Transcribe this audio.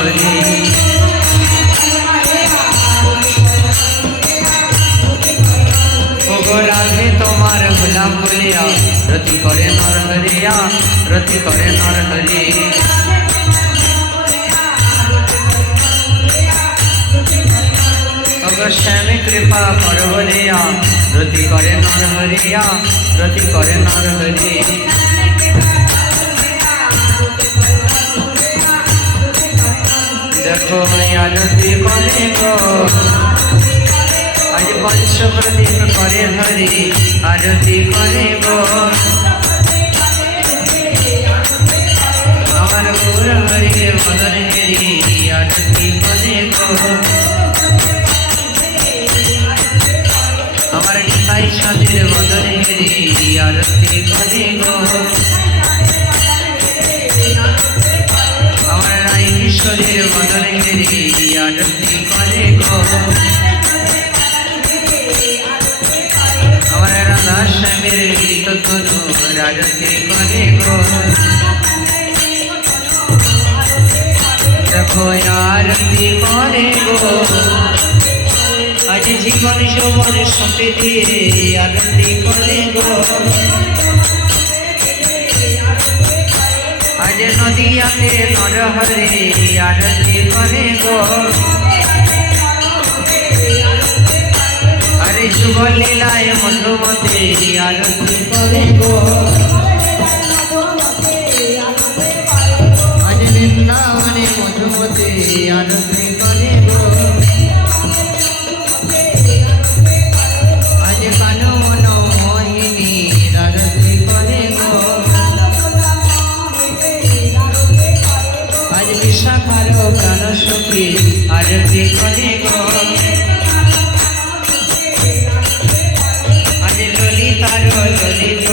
হরি। ওগো রাধে তোমার গোলাম বলিয়া রতি করে নর হরিয়া, রতি করে নর হরি। ওগো স্বামী কৃপা কর বলিয়া রতি করে নর হরিয়া, রতি করে নর হরি। দেখো আরতি করে গো আজ পঞ্চ প্রদীপ করে হরি, আরতি করে গো আমার গৌর হরি মদন হরি, আরতি করে গো আমার নিতাই সাদের মদন হরি, আরতি করে গো আমার রাই কিশোরের মদন হরি, আরতি করে গো আমার রাধা শ্যামের গীত ধনু, আরতি করে গো। দেখো আরতি করে গো আজ জীবন যৌবন সঁপে দিয়ে, আরতি করে গো আজ নদিয়াতে নরহরে, আরতি করে গো আরে শুভ লীলায় মধুমতে, আরতি করে গো আজ বৃন্দাবনে মধুমতে, আরতি করে গো আজ কানো মন মোহিনী, আরতি করে গো আজ বিশাখার প্রাণ সখী, আরতি করে গো আজ ললিতার ললিত